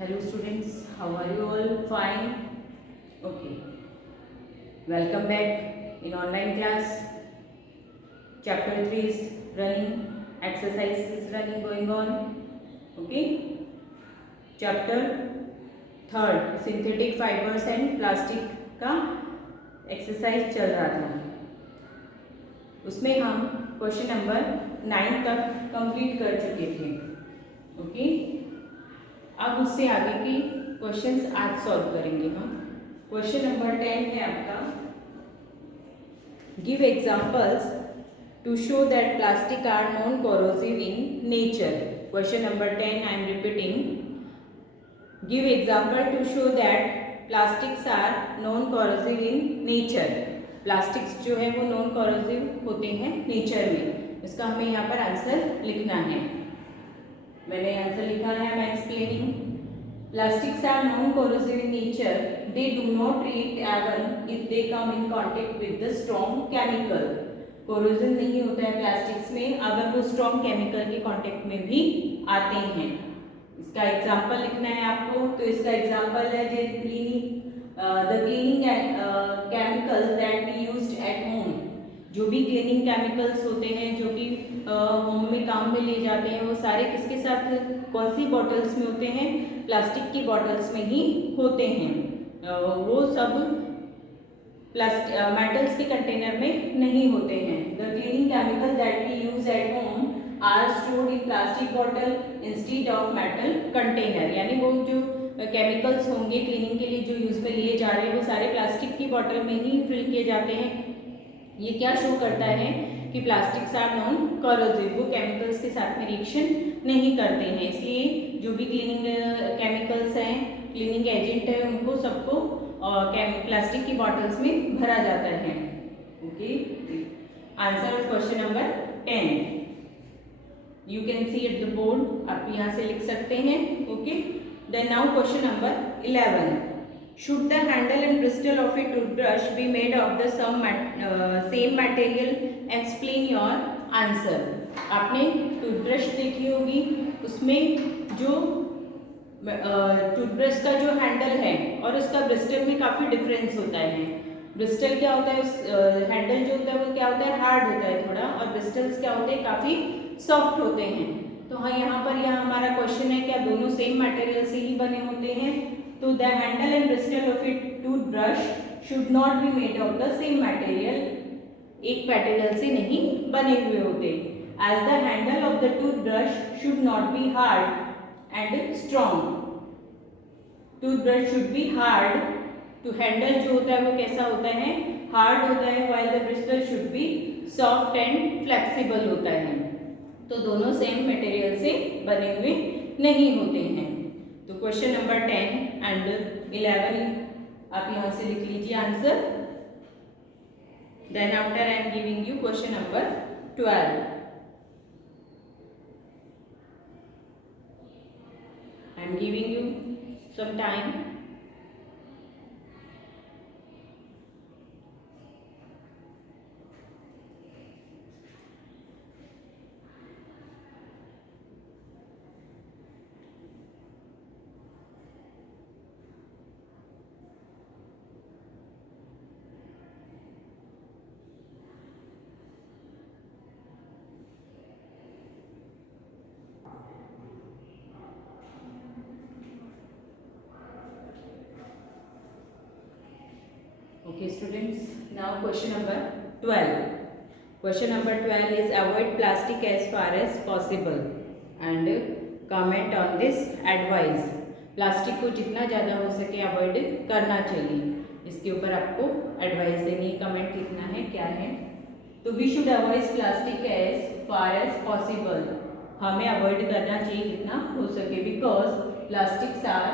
Hello students, how are you all? Fine? Okay. Welcome back in online class. Chapter 3 is running, exercise is running going on. Okay. Chapter 3 synthetic fibers and plastic का एक्सरसाइज चल रहा था, उसमें हम question number 9 तक कंप्लीट कर चुके थे. ओके, अब उससे आगे की क्वेश्चंस आज सॉल्व करेंगे हम. क्वेश्चन नंबर 10 है आपका, give examples to show that plastic are non corrosive in nature. Question number 10 I am repeating, give example to show that plastics are non corrosive in nature. Plastics जो है वो नॉन कोरोसिव होते हैं नेचर में. इसका हमें यहाँ पर आंसर लिखना है. मैंने आंसर लिखा है, मैं explaining. Plastics are non corrosive in nature, they do not react even if they come in contact with the strong chemical. Corrosion नहीं होता है प्लास्टिक्स में अगर वो स्ट्रॉन्ग केमिकल के कांटेक्ट में भी आते हैं. इसका एग्जांपल लिखना है आपको. तो इसका एग्जांपल है the cleaning chemical that we used at home. जो भी क्लीनिंग केमिकल्स होते हैं जो कि होम में काम में ले जाते हैं, वो सारे किसके साथ, कौन सी बॉटल्स में होते हैं, प्लास्टिक की बॉटल्स में ही होते हैं. वो सब मेटल्स के कंटेनर में नहीं होते हैं. The cleaning chemical that we use at home are stored in plastic bottle instead of metal container. यानी वो जो केमिकल्स होंगे क्लीनिंग के लिए जो यूज में लिए जा रहे हैं वो सारे प्लास्टिक की बॉटल में ही फिल किए जाते हैं. ये क्या शो करता है कि प्लास्टिक्स आर नॉन कोरोसिव, वो केमिकल्स के साथ में रिएक्शन नहीं करते हैं. इसलिए जो भी क्लीनिंग केमिकल्स हैं, क्लीनिंग एजेंट है, उनको सबको प्लास्टिक की बॉटल्स में भरा जाता है. Okay, answer of question number 10 you can see at the board. आप यहाँ से लिख सकते हैं. Okay, then now question number 11, should the handle and bristle of a toothbrush be made of the same material? Explain your answer. आपने टूथब्रश देखी होगी, उसमें जो टूथब्रश का जो हैंडल है और उसका ब्रिस्टल में काफ़ी डिफरेंस होता है. ब्रिस्टल क्या होता है, हैंडल जो होता है वो क्या होता है, हार्ड होता है थोड़ा, और ब्रिस्टल्स क्या होते हैं, काफ़ी सॉफ्ट होते हैं. तो हाँ, यहाँ पर हमारा क्वेश्चन है क्या दोनों सेम मटेरियल से ही बने होते हैं. तो the handle and bristle of a toothbrush should not be made of the same material. एक मटेरियल से नहीं बने हुए होते. As the handle of the toothbrush should not be hard and strong. Toothbrush should be hard. तो handle जो होता है वो कैसा होता है, हार्ड होता है, while the Bristol should be soft and flexible होता है. तो दोनों सेम मटेरियल से बने हुए नहीं होते हैं. तो क्वेश्चन नंबर 10 एंड 11 आप यहाँ से लिख लीजिए answer. Then after I am giving you question number 12. I am giving you some time. Okay students, now question number 12. Question number 12 is avoid plastic as far as possible and comment on this advice. Plastic को जितना ज़्यादा हो सके अवॉइड करना चाहिए. इसके ऊपर आपको एडवाइस देनी है, कमेंट लिखना है क्या है. तो we should avoid plastic as far as possible. हमें अवॉइड करना चाहिए जितना हो सके, because plastics are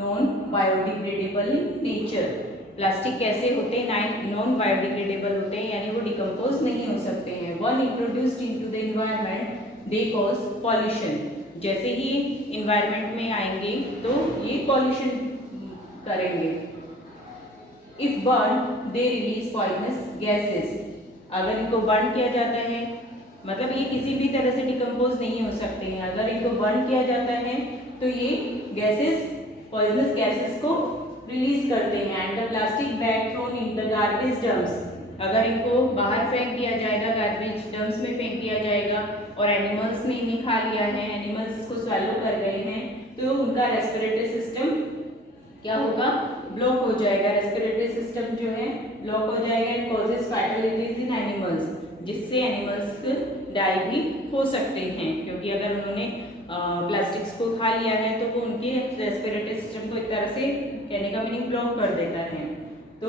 non biodegradable in nature. Plastic कैसे होते हैं, नॉन बायोडिग्रेडेबल होते हैं, यानी वो डिकम्पोज नहीं हो सकते हैं. One introduced into the environment they cause pollution. जैसे ही एनवायरनमेंट में आएंगे तो ये पॉल्यूशन करेंगे. If burn they release poisonous gases. अगर इनको बर्न किया जाता है, मतलब ये किसी भी तरह से डिकम्पोज नहीं हो सकते हैं, अगर इनको बर्न किया जाता है तो ये गैसेस पॉइजनस गैसेस को रिलीज करते हैं। And the plastic bag thrown in the garbage dumps, अगर इनको बाहर फेंक दिया जाएगा, गार्बेज डम्प्स में फेंक दिया जाएगा और एनिमल्स ने इन्हें खा लिया है, एनिमल्स इसको स्वैलो कर गए हैं, तो उनका रेस्पिरेटरी सिस्टम क्या होगा, ब्लॉक हो जाएगा। रेस्पिरेटरी सिस्टम जो है ब्लॉक हो जाएगा एंड कॉजेज फैटलिटीज इन एनिमल्स, जिससे एनिमल्स डाई भी हो सकते हैं, क्योंकि अगर उन्होंने प्लास्टिक्स को खा लिया है तो वो उनके रेस्पिरेटरी सिस्टम को एक तरह से, कहने का मीनिंग, ब्लॉक कर देता है। तो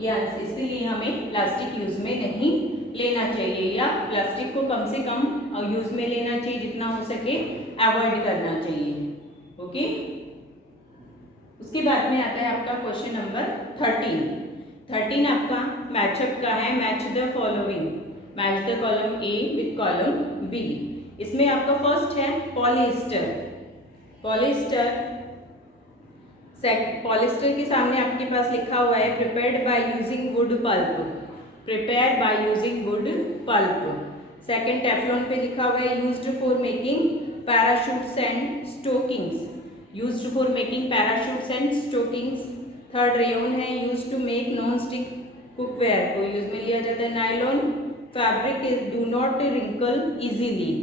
यस, इसीलिए हमें प्लास्टिक यूज में नहीं लेना चाहिए, या प्लास्टिक को कम से कम यूज में लेना चाहिए, जितना हो सके अवॉइड करना चाहिए। ओके, उसके बाद में आता है आपका क्वेश्चन नंबर 13 आपका मैचअप का है। Match the following, match the column A with column B. इसमें आपका फर्स्ट है पॉलिएस्टर। पॉलिएस्टर के सामने आपके पास लिखा हुआ है prepared by using wood pulp, prepare by using wood pulp. Second Teflon पे लिखा हुआ है used for making parachutes and stockings, used for making parachutes and stockings. Third rayon है used to make non stick cookware, को use में लिया जाता है। Nylon fabric is do not wrinkle easily.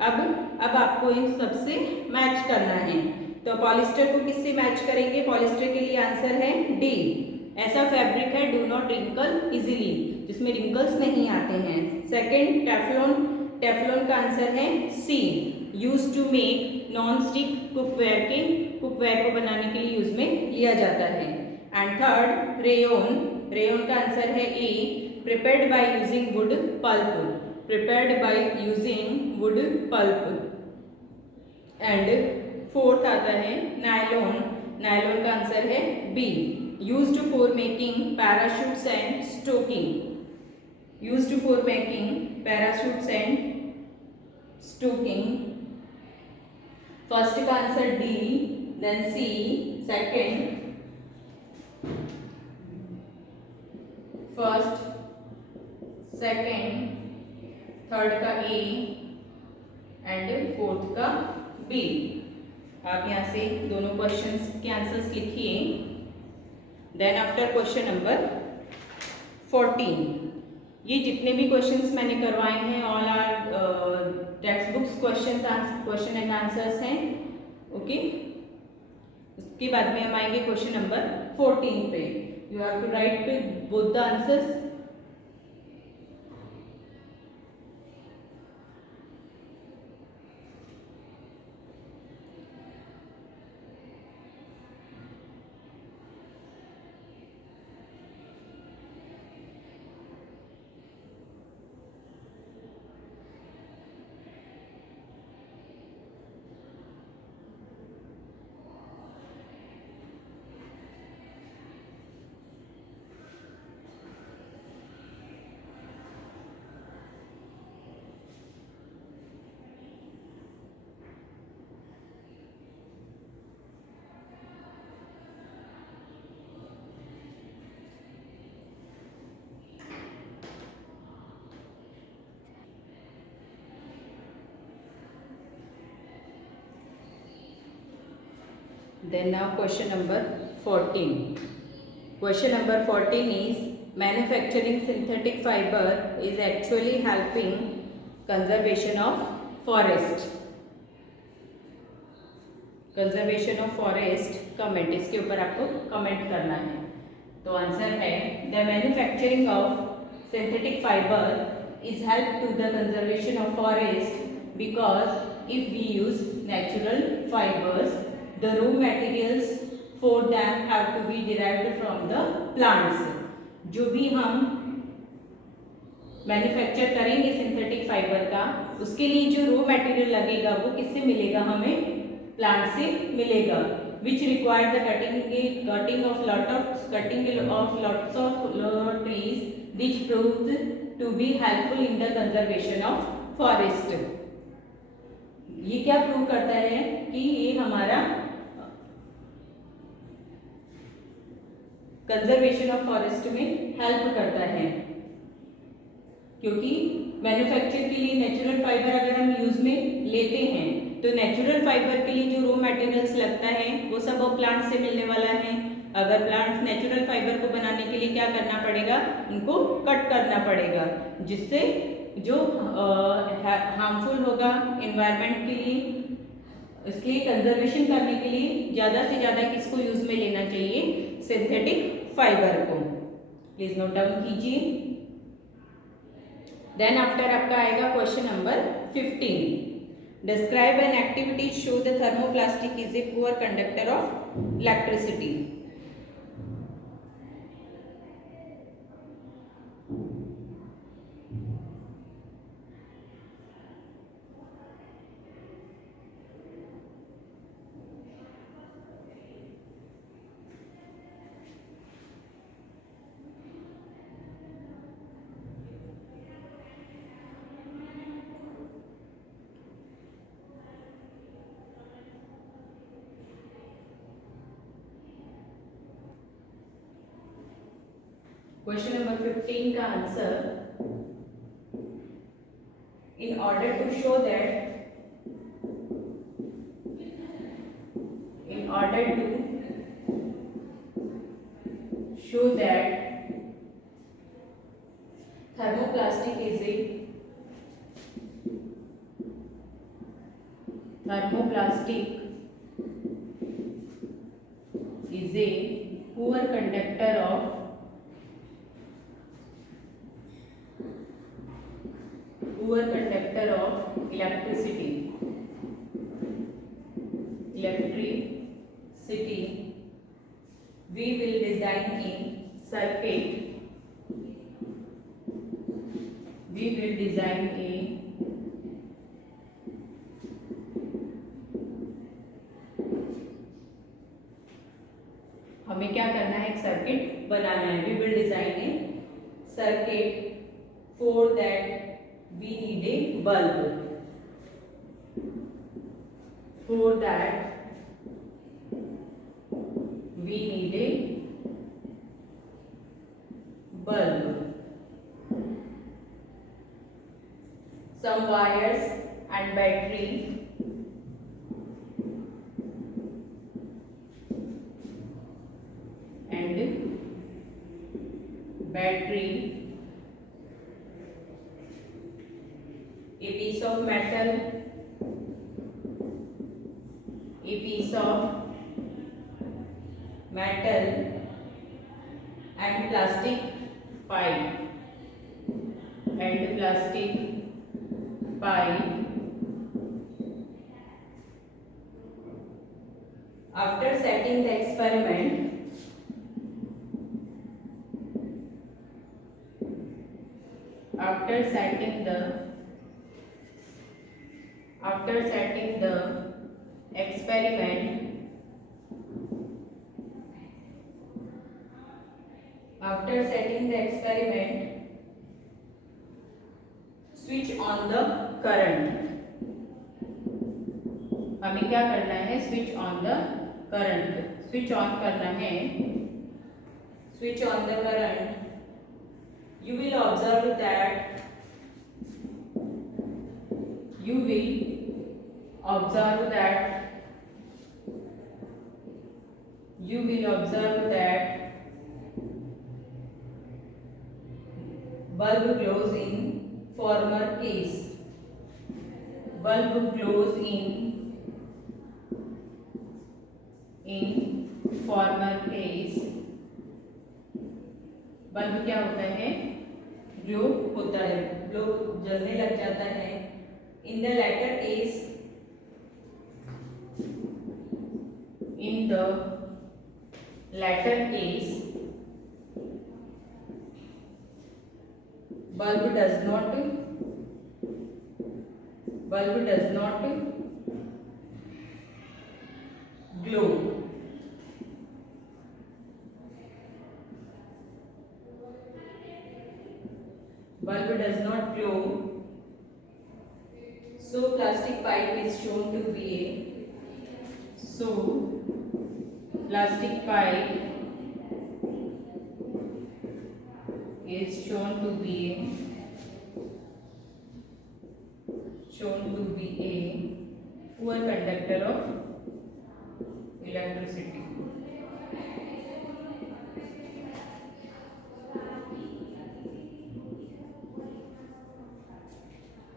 अब आपको इन सबसे मैच करना है, तो पॉलिएस्टर को किससे मैच करेंगे? पॉलिएस्टर के लिए आंसर है डी, ऐसा फैब्रिक है डू नॉट रिंकल इजीली, जिसमें रिंकल्स नहीं आते हैं। सेकंड टेफ्लॉन का आंसर है C, use to make non stick cookware को बनाने के लिए यूज में लिया जाता है। एंड थर्ड रेयन का आंसर है A, prepared by using wood pulp, prepared by using wood pulp. And fourth आता है नायलॉन का आंसर है B, used for making parachutes and stocking, used for making parachutes and stocking. First का answer D, then सी, second first, second, third का A and fourth का बी। आप यहाँ से दोनों क्वेश्चंस के आंसर्स लिखिए। देन आफ्टर क्वेश्चन नंबर 14, ये जितने भी क्वेश्चंस मैंने करवाए हैं all are text books question and answers हैं। ओके, उसके बाद में हम आएंगे क्वेश्चन नंबर 14 पे। You have to write both the answers. Then now question number 14. Question number 14 is manufacturing synthetic fiber is actually helping conservation of forest. Conservation of forest comment, इसके ऊपर आपको कमेंट करना है। तो आंसर है the manufacturing of synthetic fibre is help to the conservation of forest because if we use natural fibres the raw materials for them have to be derived from the plants. जो भी हम मैन्युफैक्चर करेंगे synthetic fibre का, उसके लिए जो raw material लगेगा वो किससे मिलेगा? हमें प्लांट से मिलेगा, which require the cutting of lots of trees, which proved to be helpful in the conservation of forest. ये क्या प्रूव करता है कि ये हमारा कंजर्वेशन ऑफ फॉरेस्ट में हेल्प करता है, क्योंकि मैन्युफैक्चर के लिए नेचुरल फाइबर अगर हम यूज में लेते हैं तो नेचुरल फाइबर के लिए जो रॉ मटेरियल्स लगता है वो सब अब प्लांट से मिलने वाला है। अगर प्लांट नेचुरल फाइबर को बनाने के लिए क्या करना पड़ेगा, उनको कट करना पड़ेगा, जिससे जो हार्मफुल होगा एनवायरनमेंट के लिए, इसलिए कंजर्वेशन करने के लिए ज़्यादा से ज़्यादा किसको यूज में लेना चाहिए, सिंथेटिक फाइबर को। प्लीज नोट डाउन कीजिए। देन आफ्टर आपका आएगा question number 15। Describe an activity show the thermoplastic is a poor conductor of electricity. Question number 15 का answer, in order to show that, in order to show that thermoplastic is a poor conductor of electricity, we will design a circuit, हमें क्या करना है, एक circuit बनाना है। We will design a circuit, for that we need a bulb, for that we need a bulb, some wires and battery, a piece of metal, and plastic pipe, after setting the experiment, after setting the experiment, switch on the current, हमें क्या करना है, switch on the current, switch on करना है, switch on the current. You will observe that bulb glows in former case, bulb glows in former case, bulb क्या होता है, ग्लो होता है, ग्लो जलने लग जाता है। In the latter case, bulb does not glow, bulb does not glow, so plastic pipe is shown to be a, plastic pipe is shown to be a poor conductor of electricity.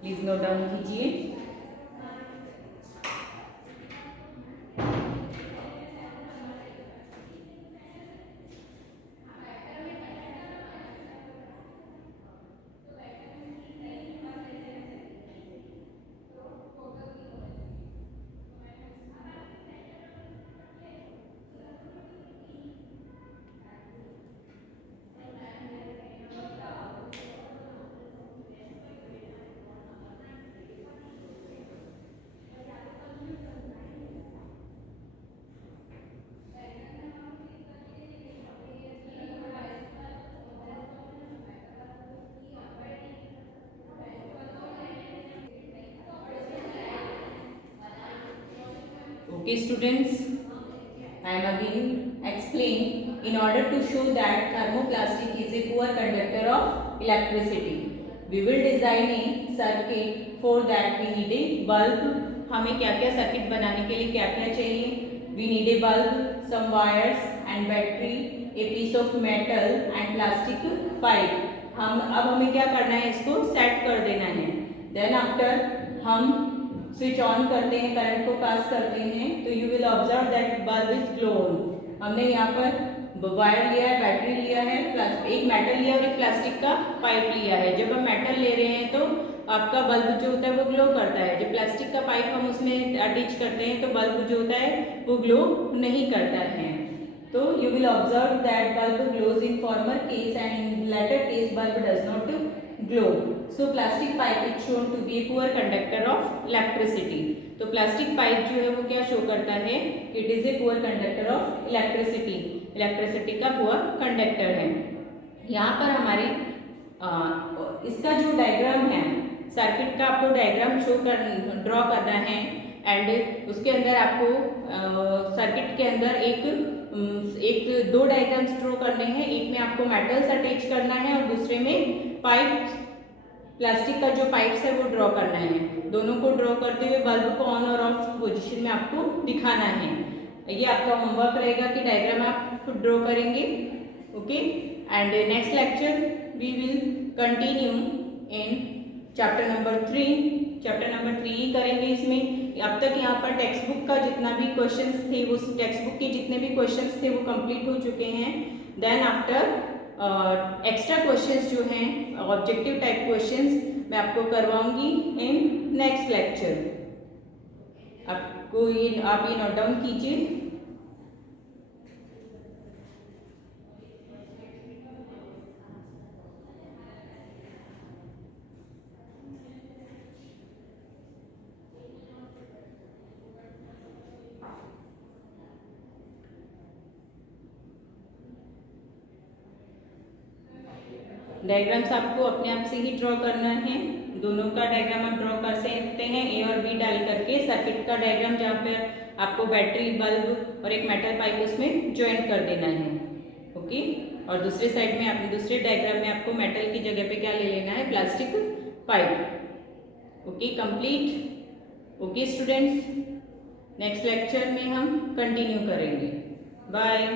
Please note down कीजिए। Okay students, I am again explain. In order to show that thermoplastic is a poor conductor of electricity, we will design a circuit. For that we need a bulb. हमें क्या क्या सर्किट बनाने के लिए क्या क्या चाहिए? We need a bulb, some wires and battery, a piece of metal and plastic pipe. अब हमें क्या करना है, इसको सेट कर देना है। Then after हम स्विच ऑन करते हैं, करंट को पास करते हैं, तो you will observe that bulb is glow on. हमने यहाँ पर वायर लिया है, बैटरी लिया है, एक मेटल लिया और एक प्लास्टिक का पाइप लिया है। जब हम मेटल ले रहे हैं तो आपका बल्ब जो होता है वो ग्लो करता है। जब प्लास्टिक का पाइप हम उसमें अटैच करते हैं तो बल्ब जो होता है वो ग्लो नहीं करता है। तो you will observe that bulb glows in former case and in latter case bulb does not glow. So plastic pipe is shown to be a poor conductor of electricity. तो प्लास्टिक पाइप जो है वो क्या शो करता है, it is a poor conductor of electricity, electricity का poor conductor है। यहाँ पर हमारे इसका जो डायग्राम है, सर्किट का आपको डायग्राम ड्रॉ करना है एंड उसके अंदर आपको सर्किट के अंदर एक दो डायग्राम्स ड्रॉ करने हैं। एक में आपको मेटल्स अटैच करना है और दूसरे में पाइप, प्लास्टिक का जो पाइप्स है वो ड्रॉ करना है। दोनों को ड्रॉ करते हुए बल्ब को ऑन और ऑफ पोजीशन में आपको दिखाना है। ये आपका होमवर्क रहेगा कि डायग्राम आप खुद ड्रॉ करेंगे। Okay, and next lecture we will continue in chapter number 3। Chapter number 3 ही करेंगे। इसमें अब तक यहाँ पर टेक्स्ट बुक का जितना भी क्वेश्चंस थे, वो टेक्स्ट बुक के जितने भी क्वेश्चंस थे वो कंप्लीट हो चुके हैं। देन आफ्टर एक्स्ट्रा क्वेश्चंस जो हैं, ऑब्जेक्टिव टाइप क्वेश्चंस मैं आपको करवाऊंगी इन नेक्स्ट लेक्चर। आपको आप ये नोट डाउन कीजिए। डायग्राम्स आपको अपने आप से ही ड्रॉ करना है। दोनों का डायग्राम आप ड्रॉ कर सकते हैं, ए और बी डाल करके। सर्किट का डायग्राम जहाँ पे आपको बैटरी, बल्ब और एक मेटल पाइप उसमें ज्वाइन कर देना है। ओके, और दूसरे साइड में आप दूसरे डायग्राम में आपको मेटल की जगह पे क्या ले लेना है, plastic pipe. Okay, complete. Okay students, next lecture में हम कंटिन्यू करेंगे। बाय।